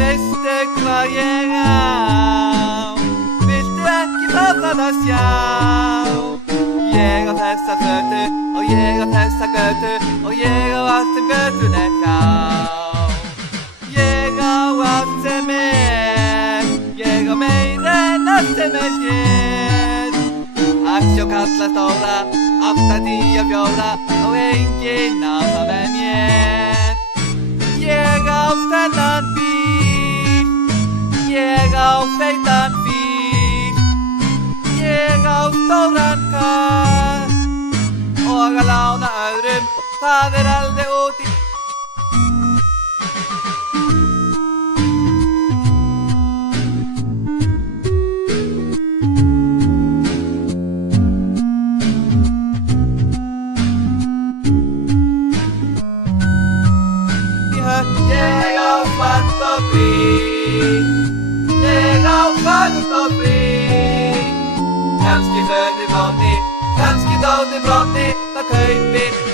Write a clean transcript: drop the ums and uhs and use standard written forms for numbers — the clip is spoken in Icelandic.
Veistu hvað ég á? Viltu ekki fá það að sjá? Ég á þessa götu og ég á þessa götu og ég á allt sem götun hjá. Ég á allt sem ég á meira en allt sem hér. Axjó kalla stóra, 8-10-4 og enginn á það með mér. Ég á þennan bíl, ég á feitan bíl, ég á stóran kall og að lána öðrum, það alveg út í. Ég á svart og hvítt, ég á fagurt og frítt. Kannski föður brotni, kannski dóttir brotni, það kaupir